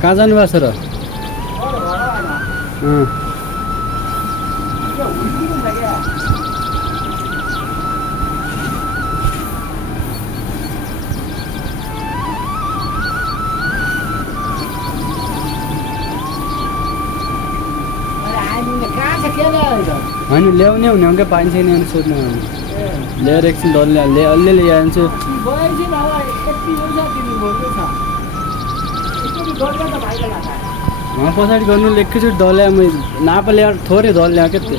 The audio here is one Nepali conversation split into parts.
कहाँ जानुभएको छ र? होइन ल्याउने हुने क्या पाइन्छ नि अनि सोध्नु ल्याएर एकछिन डल्ले अलिअलि ल्याइदिन्छु। पछाडि गर्नु एकैचोटि डल्ल्या नापा ल्याएर थोरै डल्ल्या क्या त्यो।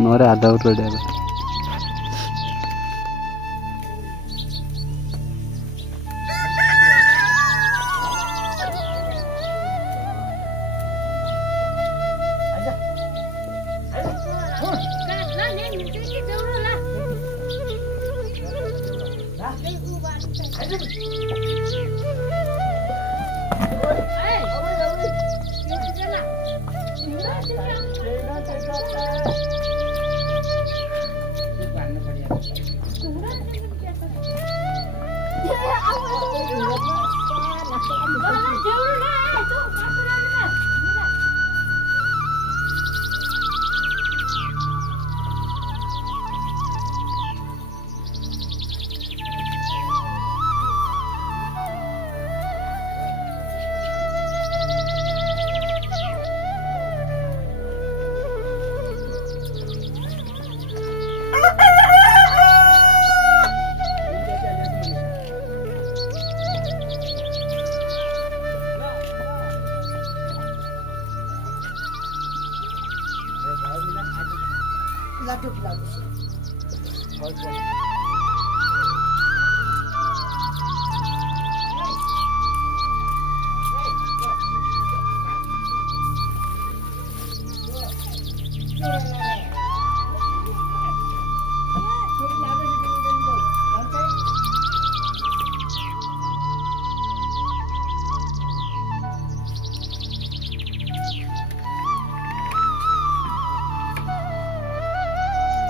नोरे आधा रोड है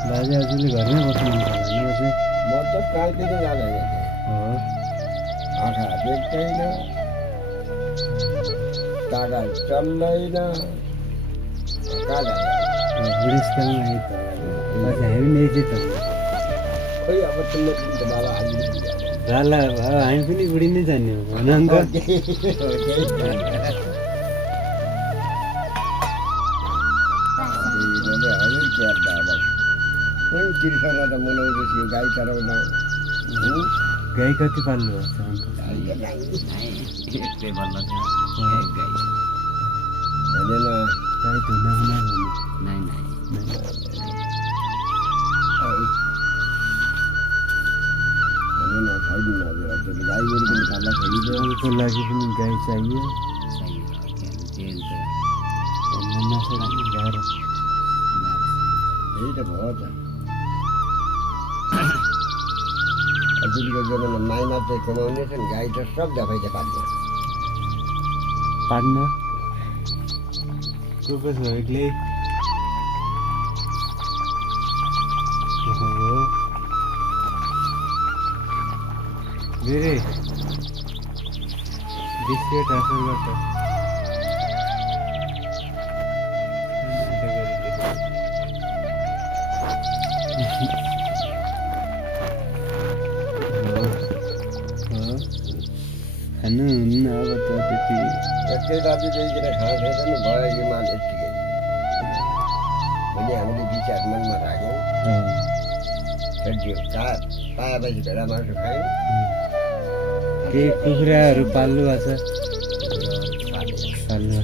बाजे आजले घरमै बस्नुहुन्छ होइन बाजे? म त कहाँतिर जाँदैन हो आँखा देख्दैन तारा चल्दैन कहाँ जाने बुढेसकालमा आयो त बाजे हामी नै चाहिँ त खोइ अब तिमीले त बाबा हालिदिनु झाला हामी पनि बुढी नै जाने हो भन अन्त हजुर के अब कोही कृष्ण त मनाउँदैछ गाई चराउन गाई कति पाल्नु भएको छ अन्त भनेन गाई धुना हुना भनेन छैन हजुर गाई गोरु पनि पाल्न छोडिदियो अरूको लागि पनि गाई चाहियो नसक्ने गाह्रो यही त भयो त अहिलेको जमाना माइमा चाहिँ कमाउने छन् गाई त सब दबाई त पाल्छ पाड्न को को छ एक्लै धेरै डिस्के ट्रान्सफर गर्छ खानु हुन्न अब त त्यति एकै राति देखिएर खाँदैन नि भयो कि मान यत्तिकै भोलि हामीले 2-4 मनमा राख्यौँ पाएपछि भेडा मासु खायौँ केही कुखुराहरू पाल्नु भएको छ पाल्नु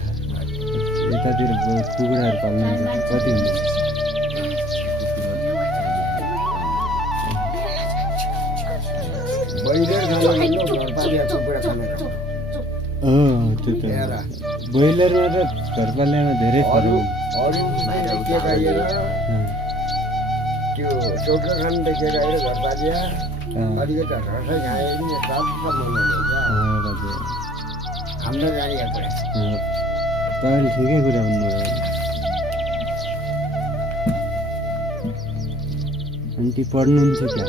यतातिर कुखुराहरू पाल्नु कति हुन्छ ब्रोइलर खानु घरपालिया कुखुरा खानु त्यो त ब्रोइलरमा र घरपालियामा धेरै फरक अरू के खाइएर त्यो चोटो खानु त के खाएर घरपालिया अलिकति रसै खायो भने सब मनाउने हाम्रो गाडीको कुरा तपाईँले ठिकै कुरा भन्नुभयो आन्टी पढ्नुहुन्छ क्या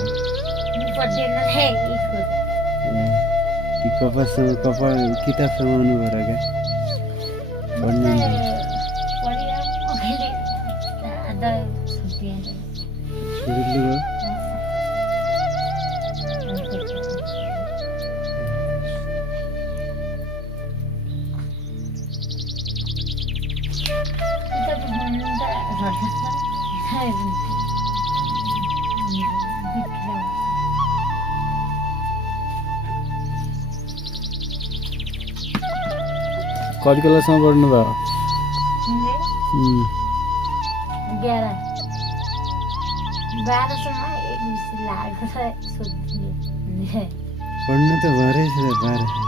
कि किताब समाउनु पऱ्यो क्या पढ्नुहुन्छ कति क्लासमा पढ्नु भयो 12 लाग्छ पढ्नु त भरै छ 12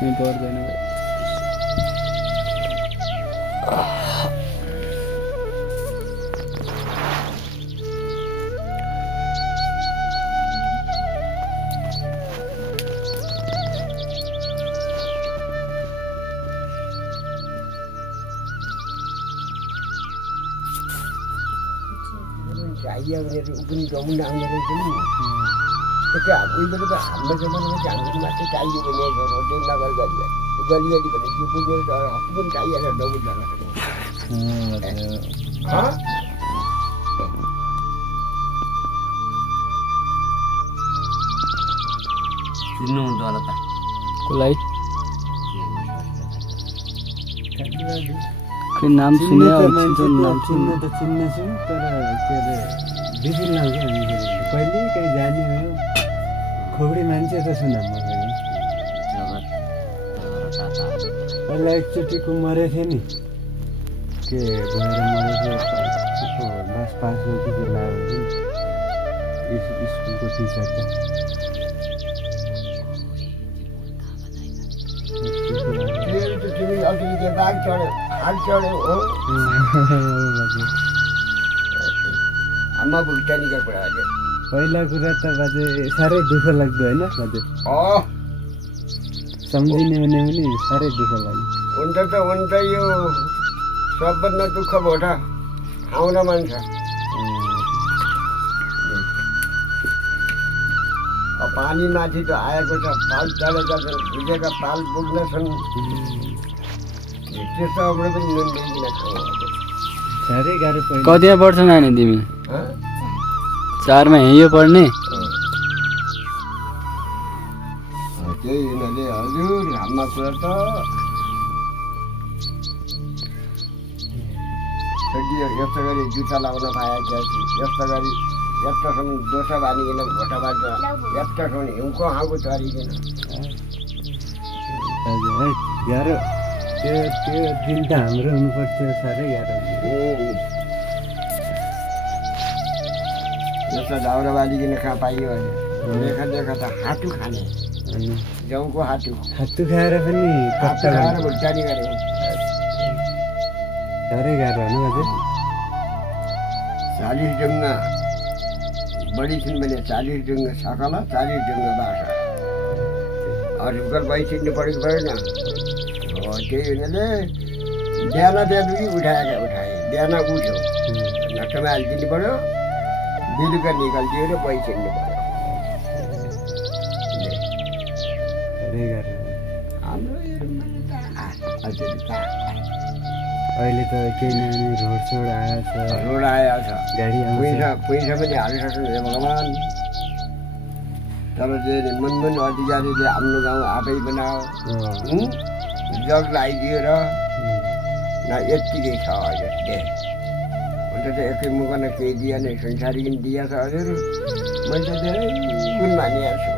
नहीं पर्दैन चाहिए दिया भनेर ऊ पनि जमुना आउने रहेछ नि त्यसको उहिले त हाम्रो जमानामा चाहिँ हाम्रो मात्रै चाहियो भने रोडै नगर गलिगली भने यो पुगेर हप्पु पनि चाहिहाल्यो डबल जान चिन्नुहुन्थ्यो होला त कसलाई खै नाम सुन्यो नाम चिन्न त चिन्नेछु तर के अरे बिर्सिन्न क्या कहिले कहीँ जाने हो खोबडी मान्छे त सुनाम म पहिला एकचोटिको मरेको थियो नि के भएर मरेको 10 पास हो कि के लाग्यो स्कुलको टिचर त आमा भुटानीका कुरा पहिला कुरा त बाजे साह्रै दुःख लाग्दो होइन बाजे सम्झिने भने पनि साह्रै दुःख लाग्यो हुन्छ यो सबभन्दा दुःख भोटा आउन मन छ पानी माथि त आएको छ पाल चढेका छन् भिजेका पाल पुग्न छन् त्यस्तो हाम्रो पनि नुन दिइकन खाउँ साह्रै गाह्रो पर्यो कतिमा पढ्छ नानी तिमी 4 मा हिँड्यो पढ्ने त्यही हुनाले हजुर हाम्रा कुरा त यस्तो गरी जुत्ता लाउन पाएका यस्तो गरी यत्रोसम्म दोसा बाँधिकन भोटा बाँध्छ यत्रोसम्म हिउँको हाँको चरिकन गाह्रो त्यो दिन त हाम्रो हुनुपर्थ्यो साह्रै गाह्रो यस्तो दाउरा बाँधिकन कहाँ पाइयो अहिले देखा त हातु खाने जाउँको हातु खाएर पनि खाएर भुटानी गऱ्यो साह्रै गाह्रो होइन बाजे 40 ढुङ्गा बढी छिन् भने 40 ढुङ्गा सकला 40 ढुङ्गा बासा अरूको बैठिनु परेको परेन त्यही हुनाले बिहान बेलुकी उठाए बिहान उठ्यो नटोमा हालिदिनु पऱ्यो बेलुका निकालिदियो र बैठिनु पऱ्यो हाम्रो अहिले त केही नयाँ रोड आएछ गाडी पैसा पनि हाल्न सक्छ हे भगवान् तर जे मनमन अधिकारीले आफ्नो गाउँ आफै बनायो जग लगाइदियो र न यत्तिकै छ हजुर अन्त त एकै मुखमा केही दिएन संसारी पनि दिएछ हजुर मैले त धेरै गुण मानिहाल्छु